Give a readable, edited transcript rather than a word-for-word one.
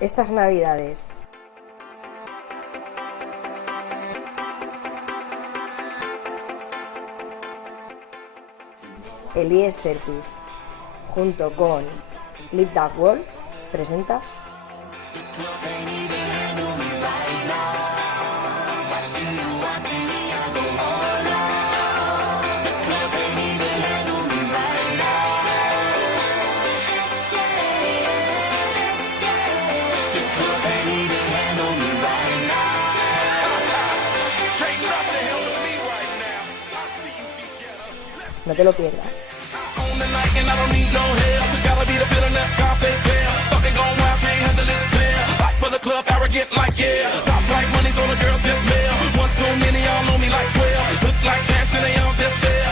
estas navidades. Elies Serpis, junto con Live That World, presenta No te lo pierdas. Club arrogant like yeah, top like money, so the girls just mail. One too many, y'all know me like 12. Look like cash and they all just there.